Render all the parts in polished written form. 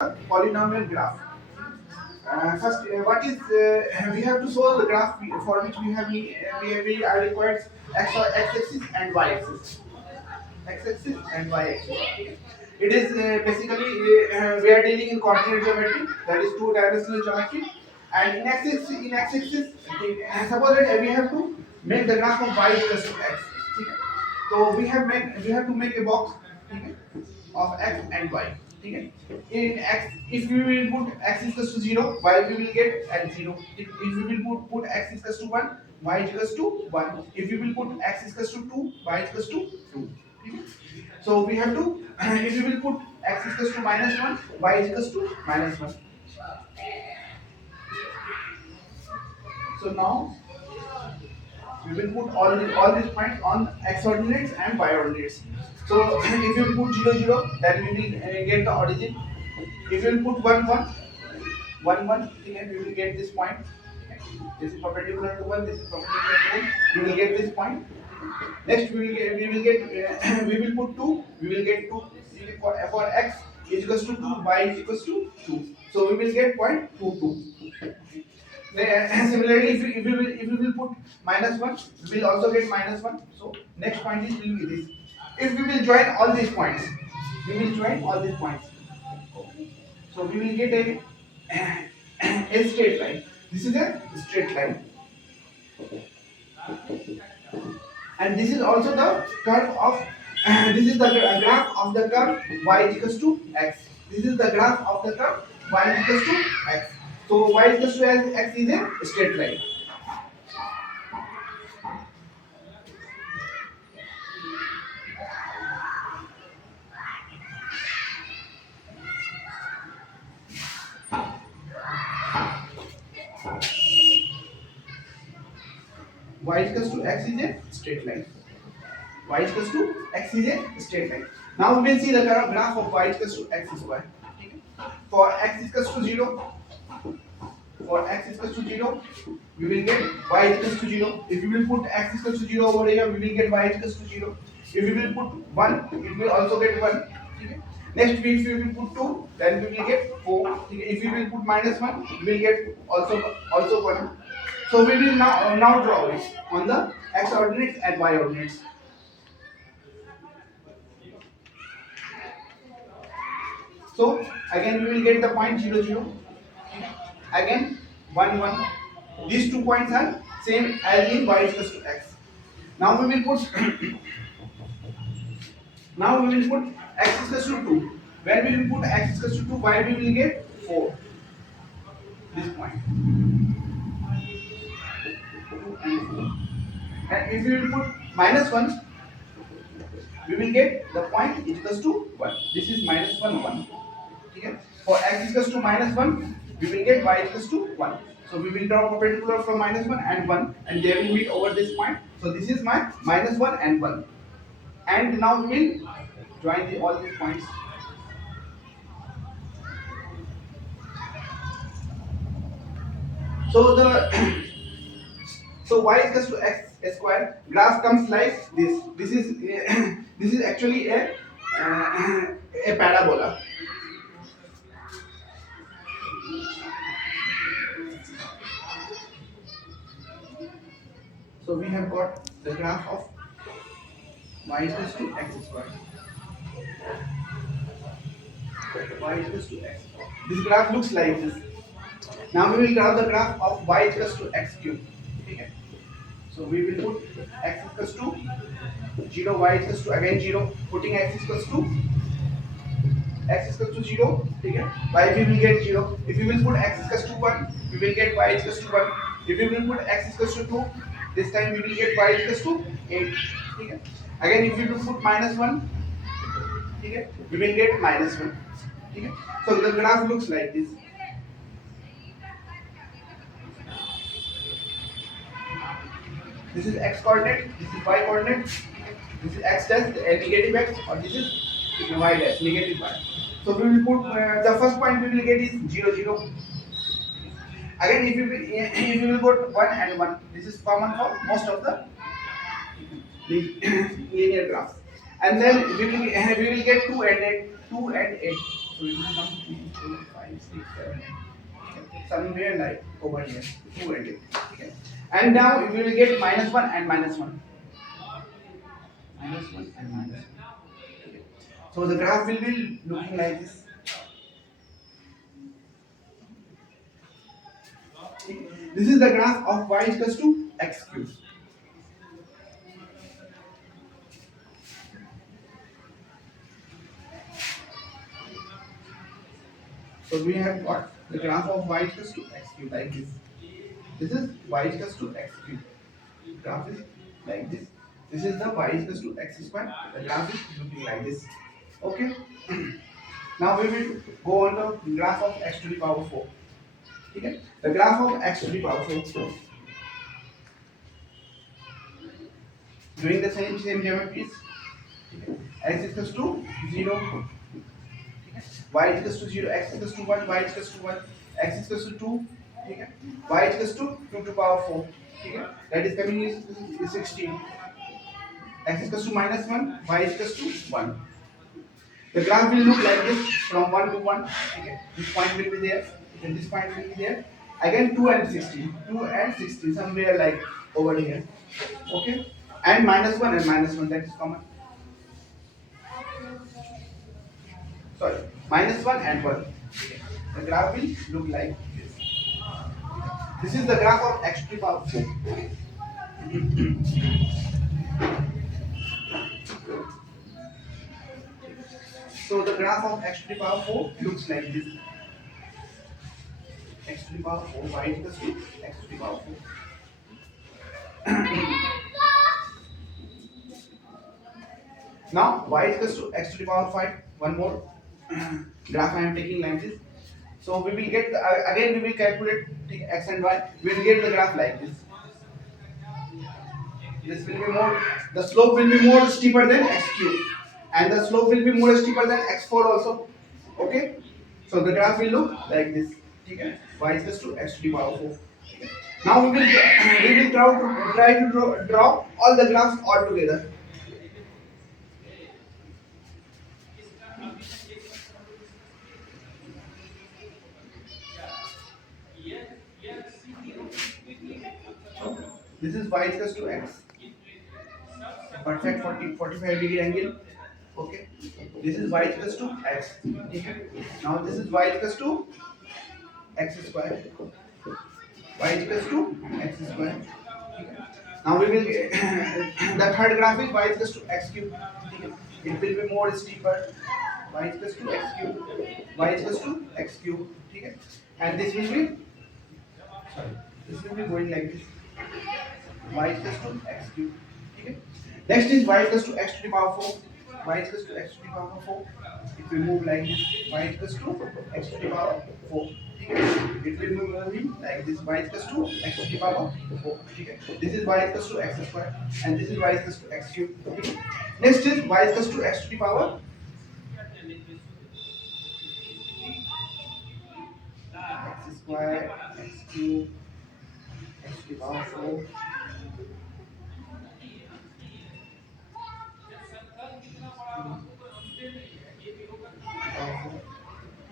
polynomial graph. First, what is we have to solve the graph for which we are required x-axis and y-axis, x-axis and y-axis. It is basically we are dealing in coordinate geometry, that is two-dimensional geometry, and in x-axis, suppose that we have to make the graph of y equals to x. ठीक है? So we have to make a box, ठीक है, of x and y. ठीक है? In x, if we will put x equals to 0, y we will get at 0. If we will put x equals to 1, y equals to 1. If we will put x equals to 2, y equals to 2. ठीक है? So we have to if we will put x equals to minus 1, y equals to minus 1. So now we will put all these points on x coordinates and y coordinates. So if you will put 0 0, then we will get the origin. If you will put 1 1, 1 1, then we will get this point. This is perpendicular to 1. This is perpendicular to 1. We will get this point. Next we will put 2. We will get 2 for x is equals to 2, y is equals to 2. So we will get point 2 2. Similarly, if we will put minus 1, we will also get minus 1. So next point will be this. If we will join all these points, we will join all these points. So we will get a straight line. This is a straight line, and this is also the curve of. This is the graph of the curve y is equals to x. This is the graph of the curve y is equals to x. So y is equals to x is a straight line. Y is equals to x is a straight line. Y is equals to x is a straight line. Now we will see the graph of y is equals to x square. For x is equals to 0, for x is equals to 0, we will get y is equals to 0. If we will put x is equals to 0 over here, we will get y is equals to 0. If we will put 1, it will also get 1. Okay? Next, if we will put 2, then we will get 4. Okay? If we will put minus 1, we will get also 1. So we will now draw it on the x coordinates and y coordinates. So again we will get the point 0 0. Again 1 1. These 2 points are same as in y is equals to x. Now we will put x is equals to 2. When we will put x is equals to 2, y we will get 4. This point. 2 and 4. And if we will put minus 1, we will get the point is equals to 1. This is minus 1 1. Okay? For x is equals to minus 1, we will get y is equals to 1. So we will draw perpendicular from minus 1 and 1, and they will meet over this point. So this is my minus 1 and 1. And now we will join all these points. So so y is equals to x square. Graph comes like this. This is this is actually a parabola. So we have got the graph of y is equals to x square. Y is equals to x. This graph looks like this. Now we will draw the graph of y is equals to x cube. Okay. So we will put x equals to 0, y equals to again 0. Putting x equals to 0. Okay. Y we will get 0. If we will put x equals to 1, we will get y equals to 1. If we will put x equals to 2, this time we will get y equals to 8. Okay. Again, if we will put minus 1, okay, we will get minus 1. Okay. So the graph looks like this. This is x coordinate, this is y coordinate, this is x dash, negative x, or this is y dash, negative y. So we will put the first point we will get is 0 0. Again, if you will put 1 and 1, this is common for most of the linear graphs. And then we will get 2 and 8. So it will come 3, 4, 5, 6, 7, 8. Okay. Somewhere like over here, 2 and 8. Okay. And now we will get minus 1 and minus 1. Minus 1 and minus 1. Okay. So the graph will be looking like this. Okay. This is the graph of y is equals to x cubed. So we have got the graph of y is equals to x cubed like this. This is y is equals to x cubed. Graph is like this. This is the y is equals to x square. The graph is looking like this. Okay. Now we will go on the graph of x to the power 4. Okay. The graph of x to the power 4. Doing the same geometries. X is equals to 0. Y is equals to 0. X is equals to 1. Y is equals to 1. X is equals to 2. Okay. Y is equals to 2 to power 4. Okay. That is coming is 16. X is equals to minus 1. Y is equals to 1. The graph will look like this from 1 to 1. Okay. This point will be there. Then this point will be there. Again 2 and 16. 2 and 16. Somewhere like over here. Okay. And minus 1 and minus 1. That is common. Sorry. Minus 1 and 1. Okay. The graph will look like this. This is the graph of x to the power 4. So the graph of x to the power 4 looks like this. X to the power 4, y equals to x to the power 4. Now y is equals to x to the power 5. One more graph I am taking like this. So we will get again we will calculate x and y. We will get the graph like this. This will be more. The slope will be more steeper than x cube, and the slope will be more steeper than x4 also. Okay. So the graph will look like this. Okay. Y is equals to x to the power 4. Okay. Now we will try to draw all the graphs all together. This is y equals to x. Perfect 45 degree angle. Okay. This is y equals to x. Okay. Now this is y equals to x square. Y equals to x square. Okay. Now we will get the third graph is y equals to x cube. Okay. It will be more steeper. Y equals to x cube. Y equals to x cube. Okay. And this will be sorry. This will be going like this. Y equals to x cube. Okay. Next is y equals to x to the power 4. Y equals to x to the power 4. It will move like this. Y equals to x to the power 4. Okay. It will move like this. Y equals to x to the power 4. Okay. This is y equals to x square, and this is y equals to x cube. Okay. Next is y equals to x to the power x square, x cube, x to the power 4.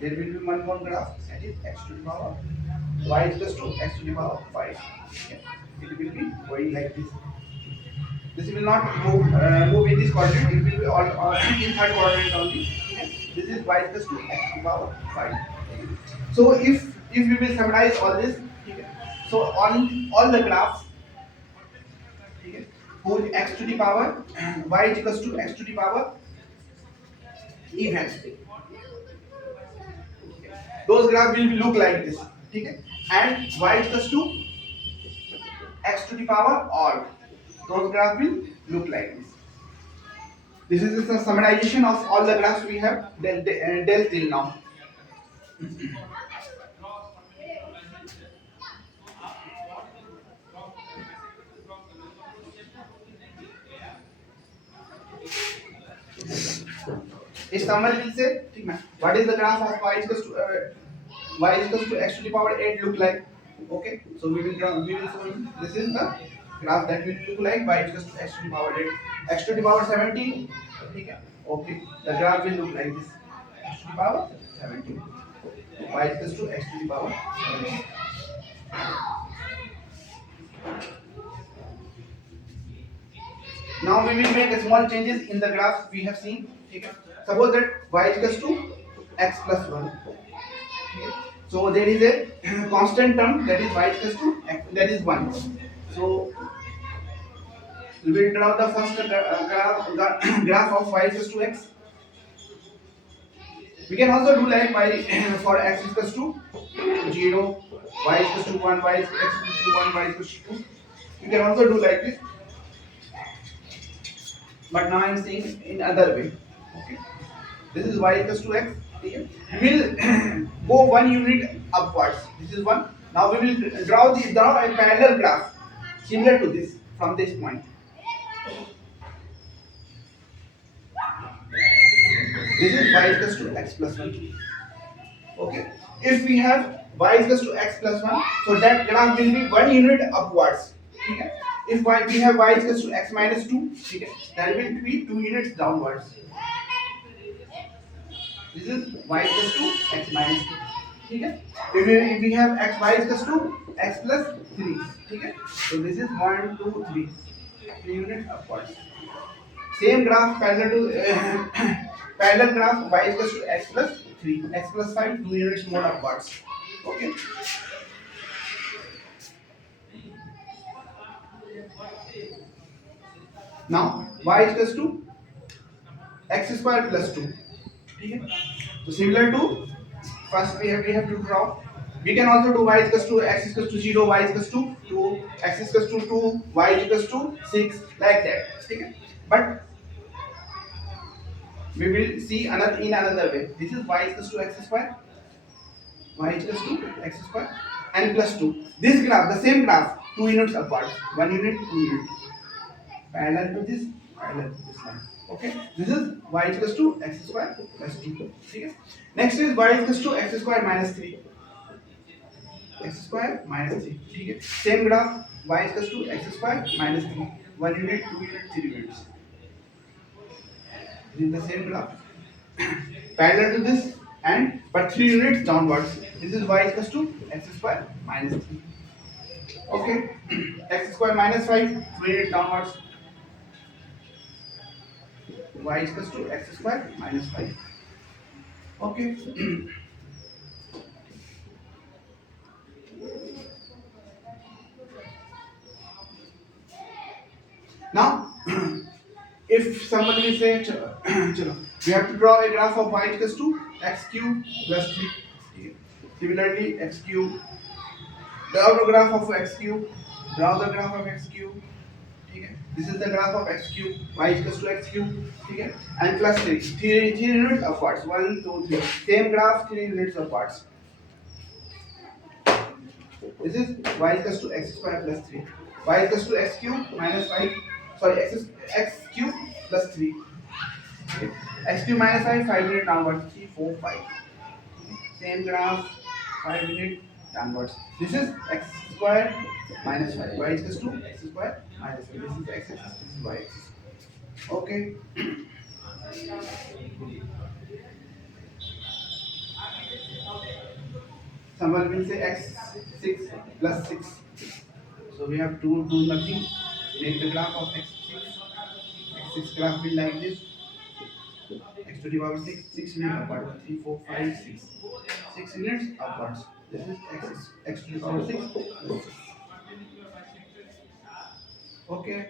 There will be one more graph, that is x to the power y equals to x to the power 5. Okay. It will be going like this. This will not move in this coordinate. It will be all in third coordinate only. Okay. This is y equals to x to the power 5. Okay. So if we will summarize all this, okay. So on all the graphs, okay, whose x to the power y is equals to x to the power even. Those graphs will look like this. Okay. And y is equals to x to the power odd. Those graphs will look like this. This is the summarization of all the graphs we have dealt till now. इस summary से ठीक है. What is the graph of y is equals to x to the power 8 look like? Okay. So we will show you. This is the graph that will look like y is equals to x to the power 8. X to the power 17. ठीक है. Okay. The graph will look like this. x to the power 17. Y is equals to x to the power 17. Now we will make a small changes in the graph we have seen. Okay. Suppose that y is equals to x plus 1. Okay. So there is a constant term that is y is equals to x, that is 1. So we will draw the first graph of y is equals to x. We can also do like y for x is equals to 0, y is equals to 1, y is equals to 1, y is equals to 2. You can also do like this, but now I am saying in other way. Okay, this is y equals to x. Okay, we will go 1 unit upwards. This is 1. Now we will draw a parallel graph similar to this from this point. This is y equals to x plus 1. Okay, if we have y is equals to x plus 1, so that graph will be 1 unit upwards. Okay, if we have y is equals to x minus 2, okay, that will be 2 units downwards. This is y is equals to x minus 2. Okay, if we have y is equals to x plus 3. Okay, so this is 1 2 3 3 units upwards. Same graph parallel to parallel graph y is equals to x plus 3, x plus 5, 2 units more upwards. Okay. Now y is equals to x square plus 2. Okay. So similar to first we have to draw. We can also do y is equals to x is equals to 0, y is equals to 2, x is equals to 2, y is equals to 6, like that. Okay. But we will see another way. This is y is equals to x square, y is equals to x square, and plus 2. This graph, the same graph, 2 units apart, 1 unit, 2 unit, parallel to this line. Okay, this is y is equals to x square plus 2. Okay. Next is y is equals to x square minus 3. X square minus 3. Okay. Same graph, y is equals to x square minus 3. 1 unit, 2 unit, 3 units. This is the same graph parallel to this, and but 3 units downwards. This is y is equals to x square minus 3. Okay, x square minus 5, 3 units downwards. Y is equals to x square minus 5. Okay. Now, if someone will say, chalo, we have to draw a graph of y equals to x cube plus 3. Similarly, x cube. Draw the graph of x cube. Draw the graph of x cube. Okay. This is the graph of x cube. Y is equals to x cube. Okay. And plus 3. 3 units upwards. 1, 2, 3. Same graph, 3 units upwards. This is y is equals to x square plus 3. Y is equals to x cube minus 5. Sorry, x cube plus 3. Okay. X cube minus 5, 5 unit downwards. 3, 4, 5. Okay. Same graph, 5 unit downwards. This is x square minus 5. Y is equals to x square minus 5. This is x axis, this is y axis. Okay. Someone will say x6 plus 6. So we have to do nothing. Make the graph of x6. x6 graph will like this. X to the power 6, 6 units upwards. 3, 4, 5, 6. 6 units upwards. This is x to the power 6 plus 6. Okay.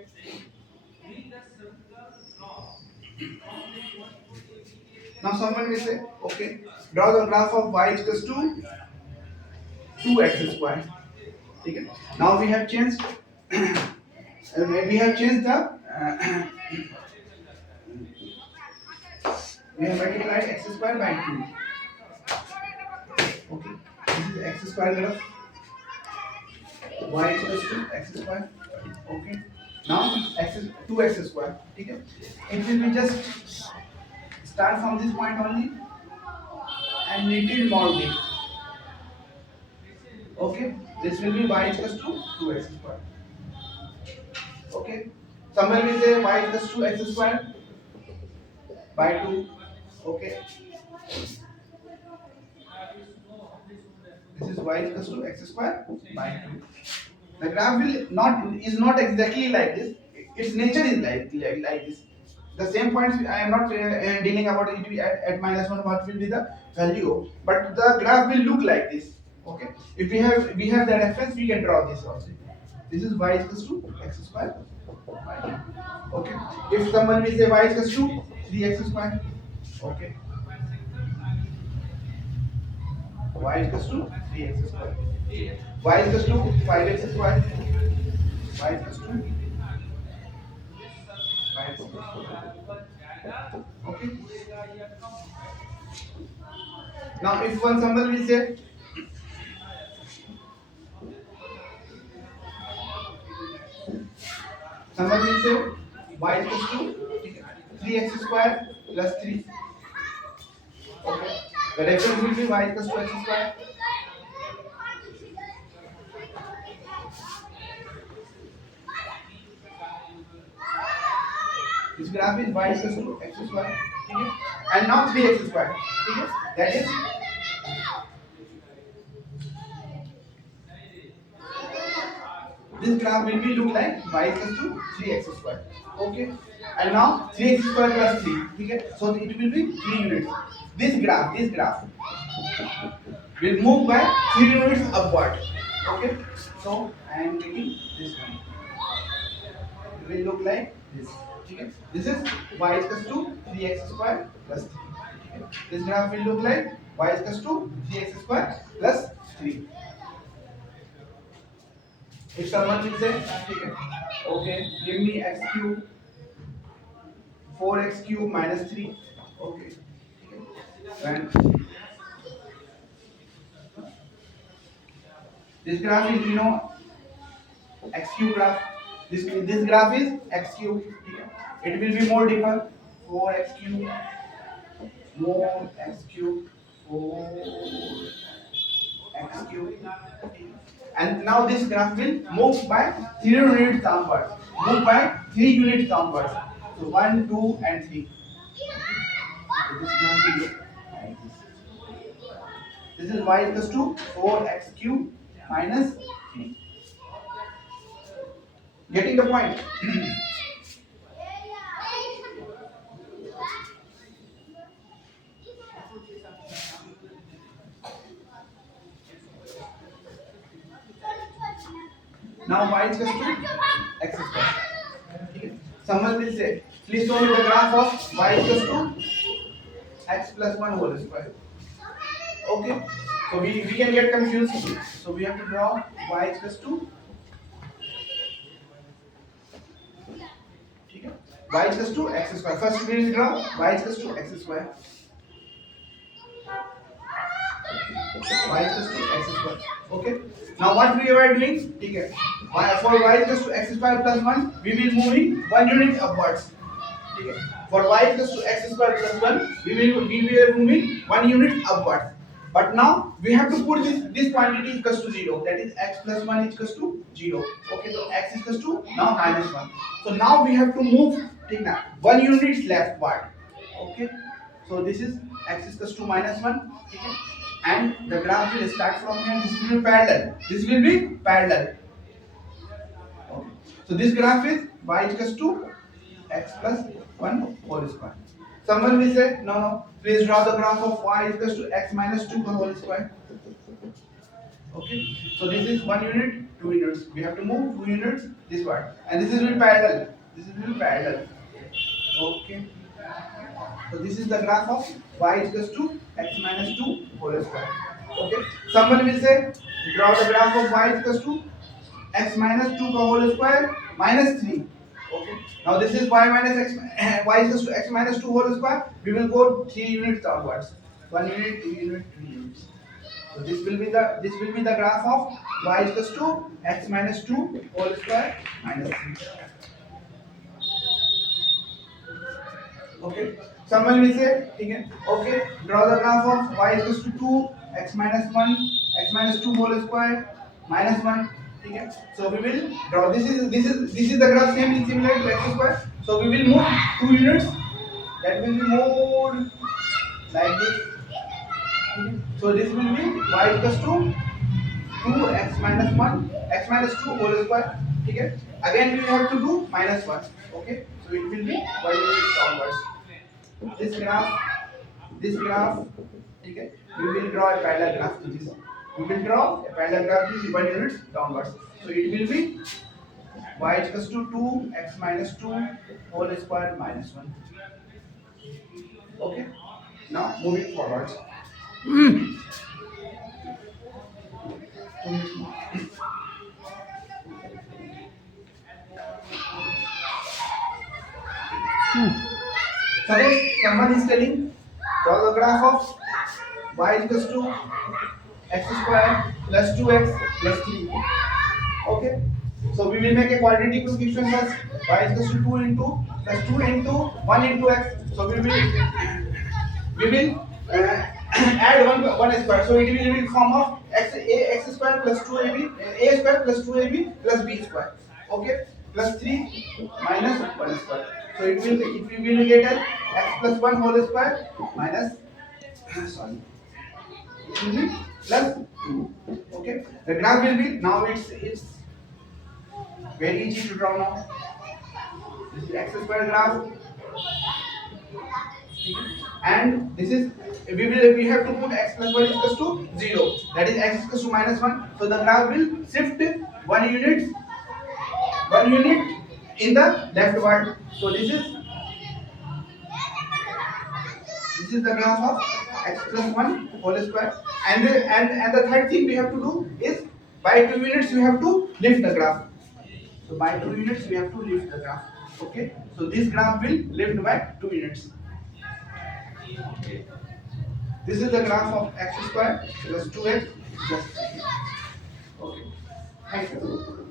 Now someone will say, okay, draw the graph of y is equals to 2x square. Okay. Now we have changed the we have multiplied x square by 2. Okay, this is x square graph. Y is equals to x square. Okay, now x is 2x square. Okay, it will be just start from this point only and little more big. Okay, this will be y is equals to 2x square. Okay, someone will say y is equals to x square by 2. Okay, This is y equals to x square by 2. The graph will not exactly like this. Its nature is like this. The same points I am not dealing about it at minus 1 what will be the value, but the graph will look like this. Okay. If we have the reference, we can draw this also. This is y equals to x square by 2. Okay. If someone will say y equals to 3x square. Okay. Y equals to 3x square. Y equals to 5x square. Y equals to 5x square. Okay. Now, if someone will say y equals to 3x square plus 3. Okay. The reference will be y equals to x square. This graph is y equals to x square. Okay. And now 3x square. Okay. That is this graph will be look like y equals to 3x square. Okay. And now 3x square plus 3. Okay. So it will be 3 units. This graph will move by 3 units upward. Okay. So I am taking this one. It will look like this. Okay. This is y equals to 3x square plus 3. Okay. This graph will look like y equals to 3x square plus 3. If someone will say, okay, give me x cube, 4x cube minus 3. Okay. When this graph is, x cube graph. This graph is x cube. It will be more deeper. 4x cube, more x cube, 4x cube. And now this graph will move by 3 units downwards. Move by 3 units downwards. So 1, 2, and 3. So this graph will look like this. This is y equals to 4x cube minus 3. Getting the point? Now y is equals to x square. Okay. Someone will say, please show me the graph of y equals to x plus 1 whole square. Okay. So we can get confused. So we have to draw y equals to y equals to x square. First we will draw y equals to x square. Y equals to x square. Okay. Now what we are doing? Okay. For y equals to x square plus 1, we will moving 1 unit upwards. Okay. For y equals to x square plus 1, we are moving 1 unit upwards. But now we have to put this quantity equals to 0. That is x plus 1 is equals to 0. Okay. So x is equals to now minus 1. So now we have to move 1 unit leftward. Okay. So this is x is equals to minus 1. Okay. And the graph will start from here. This will be parallel. This will be parallel. Okay. So this graph is y equals to x plus 1 whole square. Someone will say, no, please draw the graph of y equals to x minus 2 whole square. Okay. So this is 1 unit, 2 units. We have to move 2 units this way. And this is will be parallel. This is will be parallel. Okay. So this is the graph of y equals to x minus 2 whole square. Okay. Someone will say, draw the graph of y equals to x minus 2 whole square minus 3. Okay. Now this is y minus x, y equals to x minus 2 whole square. We will go 3 units downwards. 1 unit, 2 unit, 3 units. So this will be the graph of y equals to x minus 2 whole square minus 3. Okay. Someone will say, okay, draw the graph of y equals to 2 x minus 1 x minus 2 whole square minus 1. Okay. So we will draw this is the graph similar to x square. So we will move 2 units. That will be moved like this. So this will be y equals to 2x minus 1 x minus 2 whole square. ठीक है, again we have to do minus 1. Okay, so it will be y units downwards. This graph, ठीक है, we will draw a parallel graph to this. We will draw a parallel graph to this y units downwards. So it will be y equals to 2x minus 2 whole square minus 1. Okay, now moving forwards. Suppose someone is telling, draw the graph of y equals to x square plus 2x plus 3. Okay, so we will make a quadratic equation first. Y equals to 2 into plus 2 into 1 into x. So we will add one square. So it will be form of x square plus 2ab a square plus 2ab plus b square. Okay, plus 3 minus 1 square. So it we will get as x plus 1 whole square minus sorry it will be plus 2. Okay, the graph will be now it's very easy to draw now. This is x square graph, and this is we have to put x plus 1 equals to 0. That is x equals to minus 1. So the graph will shift 1 unit in the leftward. So this is the graph of x plus 1 whole square. And the third thing we have to do is by 2 units we have to lift the graph. So by 2 units we have to lift the graph. Okay, so this graph will lift by 2 units. This is the graph of x square plus 2x plus 3. Okay, thank you.